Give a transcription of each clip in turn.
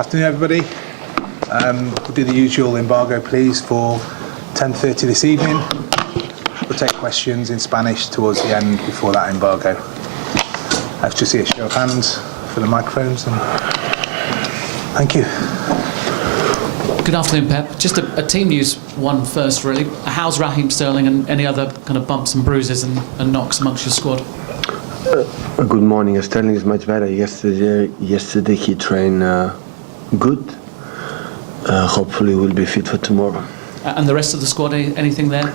Afternoon, everybody. We'll do the usual embargo, please, for 10:30 this evening. We'll take questions in Spanish towards the end before that embargo. Let's just see a show of hands for the microphones. And thank you. Good afternoon, Pep. Just a team news one first, really. How's Raheem Sterling and any other kind of bumps and bruises and knocks amongst your squad? Good morning. Sterling is much better. Yesterday he trained good. Hopefully we'll be fit for tomorrow. And the rest of the squad, anything there?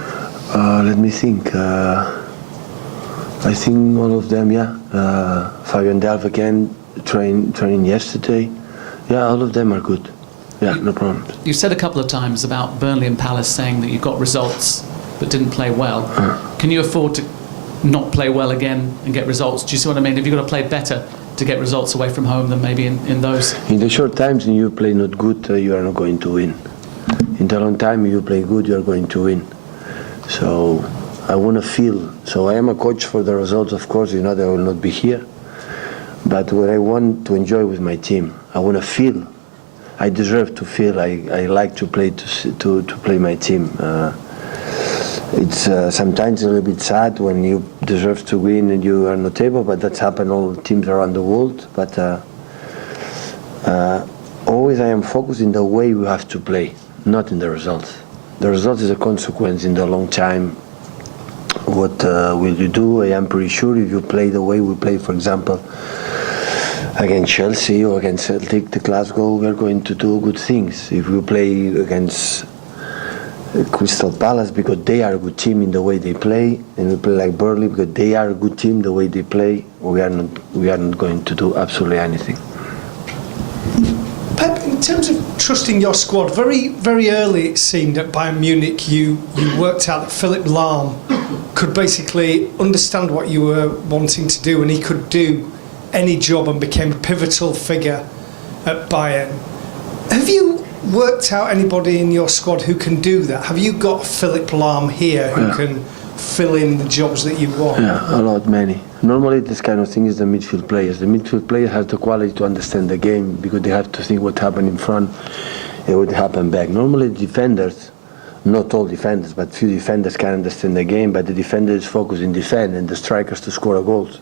Let me think. I think all of them, yeah. Fabian Delph again, training yesterday. Yeah, all of them are good. Yeah, no problem. You said a couple of times about Burnley and Palace saying that you got results but didn't play well. Can you afford to not play well again and get results? Do you see what I mean? Have you got to play better to get results away from home than maybe in those? In the short times when you play not good, you are not going to win. In the long time, you play good, you are going to win. So I want to feel. So I am a coach for the results, of course. You know that I will not be here. But what I want to enjoy with my team, I want to feel. I deserve to feel. I like to play to play my team. It's sometimes a little bit sad when you deserve to win and you are not able, but that's happened all teams around the world. But always I am focused in the way we have to play, not in the results. The result is a consequence in the long time. What will you do? I am pretty sure if you play the way we play, for example, against Chelsea or against Celtic, the Glasgow, we are going to do good things. If we play against Crystal Palace, because they are a good team in the way they play, and we play like Burnley because they are a good team the way they play, we are not going to do absolutely anything. Pep, in terms of trusting your squad, very, very early it seemed at Bayern Munich you worked out that Philipp Lahm could basically understand what you were wanting to do and he could do any job and became a pivotal figure at Bayern. Have you worked out anybody in your squad who can do that? Have you got Philipp Lahm here who can fill in the jobs that you want? Yeah, a lot, many. Normally this kind of thing is the midfield players. The midfield player has the quality to understand the game because they have to think what happened in front and what happened back. Normally defenders, not all defenders, but few defenders can understand the game, but the defender is focused in defend and the strikers to score goals.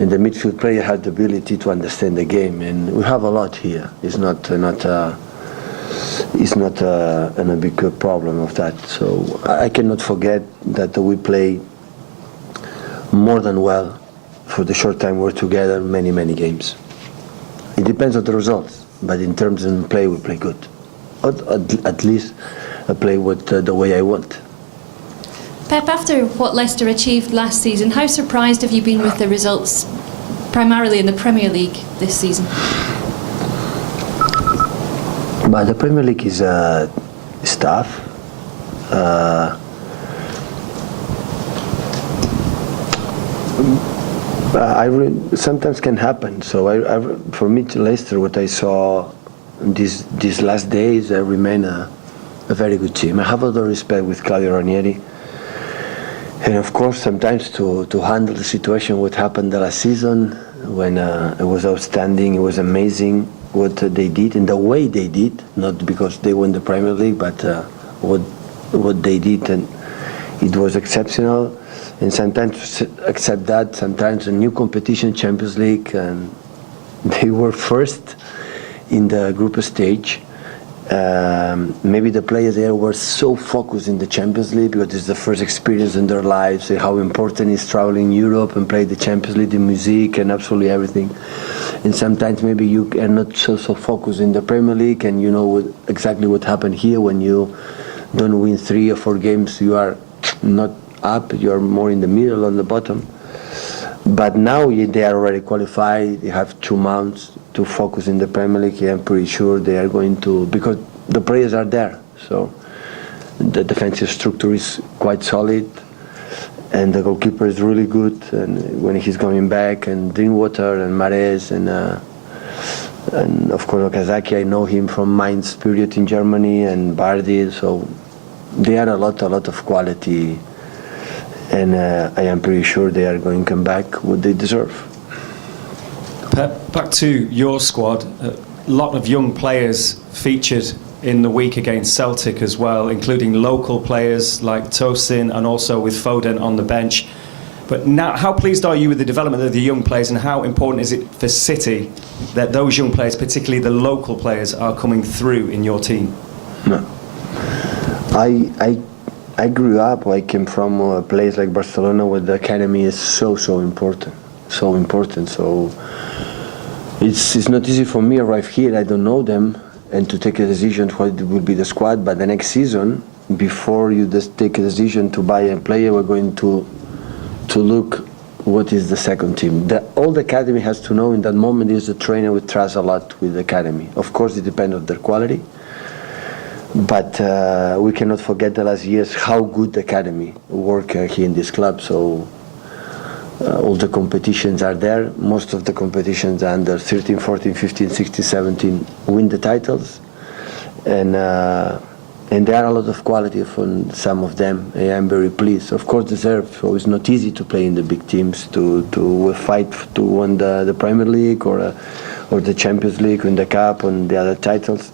And the midfield player has the ability to understand the game, and we have a lot here. It's not a big problem of that. So I cannot forget that we play more than well for the short time we're together, many games. It depends on the results, but in terms of play, we play good. At least I play with the way I want. Pep, after what Leicester achieved last season, how surprised have you been with the results, primarily in the Premier League this season? But the Premier League is tough. Sometimes can happen. So for me, Leicester, what I saw these last days, remain a very good team. I have a lot of respect with Claudio Ranieri. And of course, sometimes to handle the situation, what happened the last season, when it was outstanding, it was amazing what they did and the way they did, not because they won the Premier League, but what they did, and it was exceptional. And sometimes to accept that, sometimes a new competition, Champions League, and they were first in the group stage. Maybe the players there were so focused in the Champions League because it's the first experience in their lives, how important is traveling Europe and play the Champions League, the music and absolutely everything. And sometimes maybe you are not so focused in the Premier League, and you know exactly what happened here when you don't win 3 or 4 games, you are not up, you are more in the middle, on the bottom. But now they are already qualified, they have 2 months to focus in the Premier League. I'm pretty sure they are going to, because the players are there. So the defensive structure is quite solid, and the goalkeeper is really good. And when he's coming back, and Drinkwater and Mahrez and of course Okazaki, I know him from Mainz period in Germany, and Bardi. So they are a lot of quality, and I am pretty sure they are going to come back what they deserve. Pep, back to your squad. lot of young players featured in the week against Celtic as well, including local players like Tosin and also with Foden on the bench. But now, how pleased are you with the development of the young players, and how important is it for City that those young players, particularly the local players, are coming through in your team? No. I grew up, I came from a place like Barcelona where the academy is so important. So it's not easy for me to arrive here, I don't know them, and to take a decision what will be the squad. But the next season, before you just take a decision to buy a player, we're going to look what is the second team. All the academy has to know in that moment is the trainer will trust a lot with the academy. Of course, it depends on their quality, but we cannot forget the last years how good the academy work here in this club. So all the competitions are there. Most of the competitions are under 13, 14, 15, 16, 17 win the titles, and there are a lot of quality from some of them. I am very pleased. Of course, deserved. So it's not easy to play in the big teams, to fight to win the Premier League or the Champions League, win the Cup and the other titles.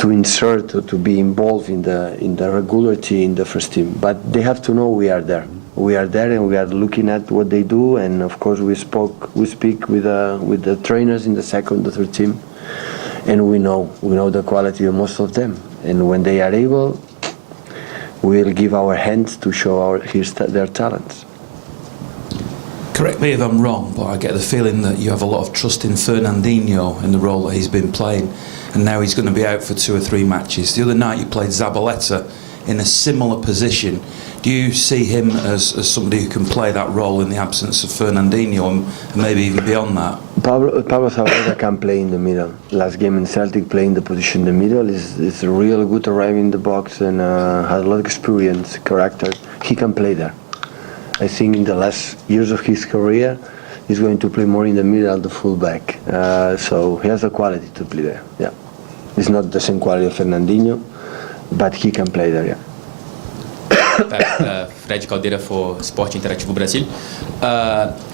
To insert or to be involved in the regularity in the first team, but they have to know we are there. We are there, and we are looking at what they do. And of course, we speak with the trainers in the second, the third team, and we know the quality of most of them. And when they are able, we'll give our hands to show their talents. Correct me if I'm wrong, but I get the feeling that you have a lot of trust in Fernandinho in the role that he's been playing, and now he's going to be out for 2 or 3 matches. The other night you played Zabaleta in a similar position. Do you see him as somebody who can play that role in the absence of Fernandinho and maybe even beyond that? Pablo Zabaleta can play in the middle. Last game in Celtic, playing the position in the middle is real good, arriving in the box, and has a lot of experience, character. He can play there. I think in the last years of his career, he's going to play more in the middle, the fullback. So he has the quality to play there. Yeah, it's not the same quality of Fernandinho, but he can play there. Yeah. Fred Caldeira for Sport Interativo Brasil.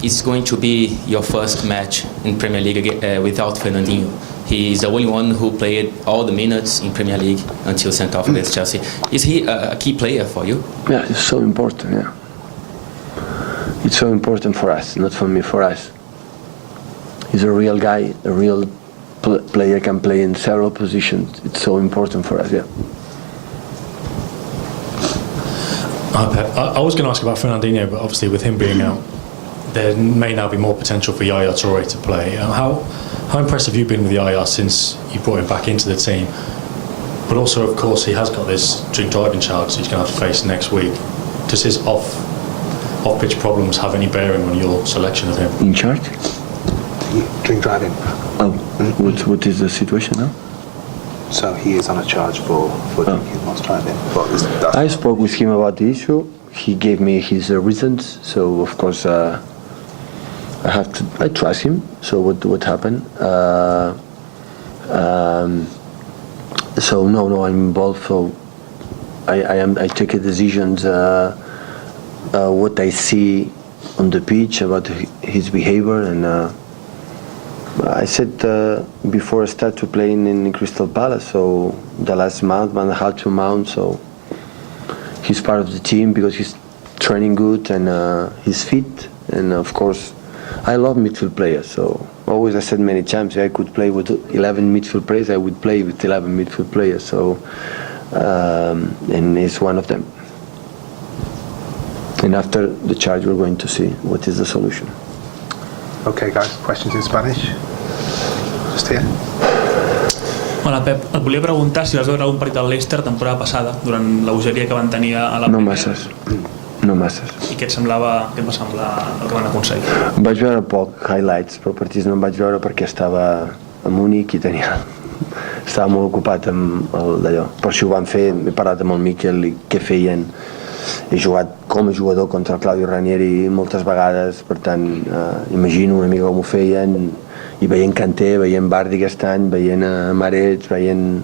It's going to be your first match in Premier League without Fernandinho. He is the only one who played all the minutes in Premier League until sent off against Chelsea. Is he a key player for you? Yeah, it's so important. Yeah, it's so important for us, not for me, for us. He's a real guy, a real player, can play in several positions. It's so important for us. Yeah. Hi Pep. I was going to ask about Fernandinho, but obviously with him being out, there may now be more potential for Yaya Toure to play. How impressed have you been with Yaya since you brought him back into the team? But also, of course, he has got this drink driving charge he's going to have to face next week. Does his off-pitch problems have any bearing on your selection of him? In charge? Drink driving. Oh, what is the situation now? So he is on a charge for drinking whilst driving. I spoke with him about the issue. He gave me his reasons. So of course I trust him. So what happened? So no, I'm involved. So I take decisions. What I see on the pitch about his behavior, and I said before I start to play in Crystal Palace, so the last month and a half, 2 months, so he's part of the team because he's training good and he's fit, and of course I love midfield players. So always, I said many times, if I could play with 11 midfield players, I would play with 11 midfield players. So and he's one of them. And after the charge, we're going to see what is the solution. Okay, guys, questions in Spanish? Just here. Hola, Pep. Et volia preguntar si vas veure algun partit del Leicester temporada passada, durant la bogeria que van tenir a la No primera. No masses. I què et va semblar el que van aconseguir? Vaig veure poc highlights, però partits no em vaig veure perquè estava a Múnich i estava molt ocupat amb d'allò. Per això ho van fer, he parlat amb el Miquel i què feien. He jugat com a jugador contra el Claudio Ranieri moltes vegades, per tant, imagino una mica com ho feien, i veient Kanté, veient Bardi aquest any, veient Mahrez, veient...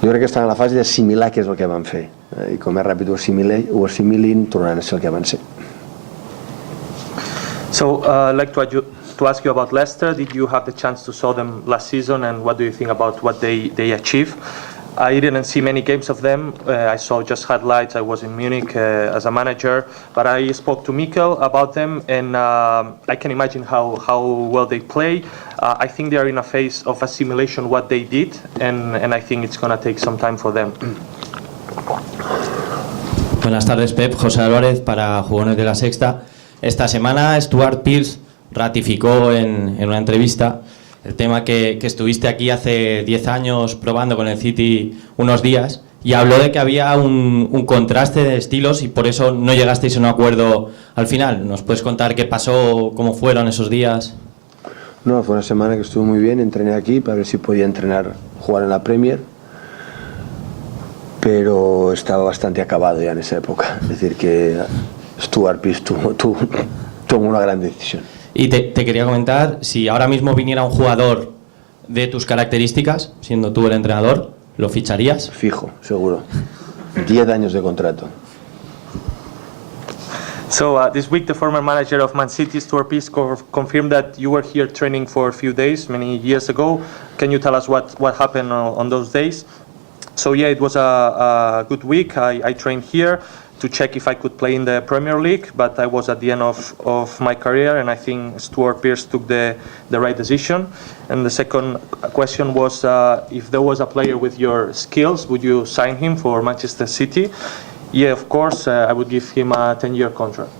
Jo crec que estan a la fase d'assimilar què és el que van fer, i com més ràpid ho assimilin, tornaran a ser el que van ser. So, I'd like to to ask you about Leicester. Did you have the chance to saw them last season, and what do you think about what they achieved? I didn't see many games of them. I saw just highlights. I was in Munich as a manager, but I spoke to Mikel about them, and I can imagine how well they play. I think they are in a phase of assimilation what they did, and I think it's going to take some time for them. Buenas tardes, Pep. José Álvarez para Jugones de la Sexta. Esta semana Stuart Pearce ratificó en una entrevista el tema que estuviste aquí hace 10 años probando con el City unos días, y habló de que había un contraste de estilos y por eso no llegasteis a un acuerdo al final. ¿Nos puedes contar qué pasó, cómo fueron esos días? No, fue una semana que estuvo muy bien, entrené aquí para ver si podía jugar en la Premier, pero estaba bastante acabado ya en esa época. Es decir, que Stuart Pearce tomó una gran decisión. Y te quería comentar, si ahora mismo viniera un jugador de tus características, siendo tú el entrenador, ¿lo ficharías? Fijo, seguro. 10 años de contrato. So this week, the former manager of Man City, Stuart Pearce, confirmed that you were here training for a few days, many years ago. Can you tell us what happened on those days? So yeah, it was a good week. I trained here to check if I could play in the Premier League, but I was at the end of my career, and I think Stuart Pearce took the right decision. And the second question was, if there was a player with your skills, would you sign him for Manchester City? Yeah, of course, I would give him a 10-year contract.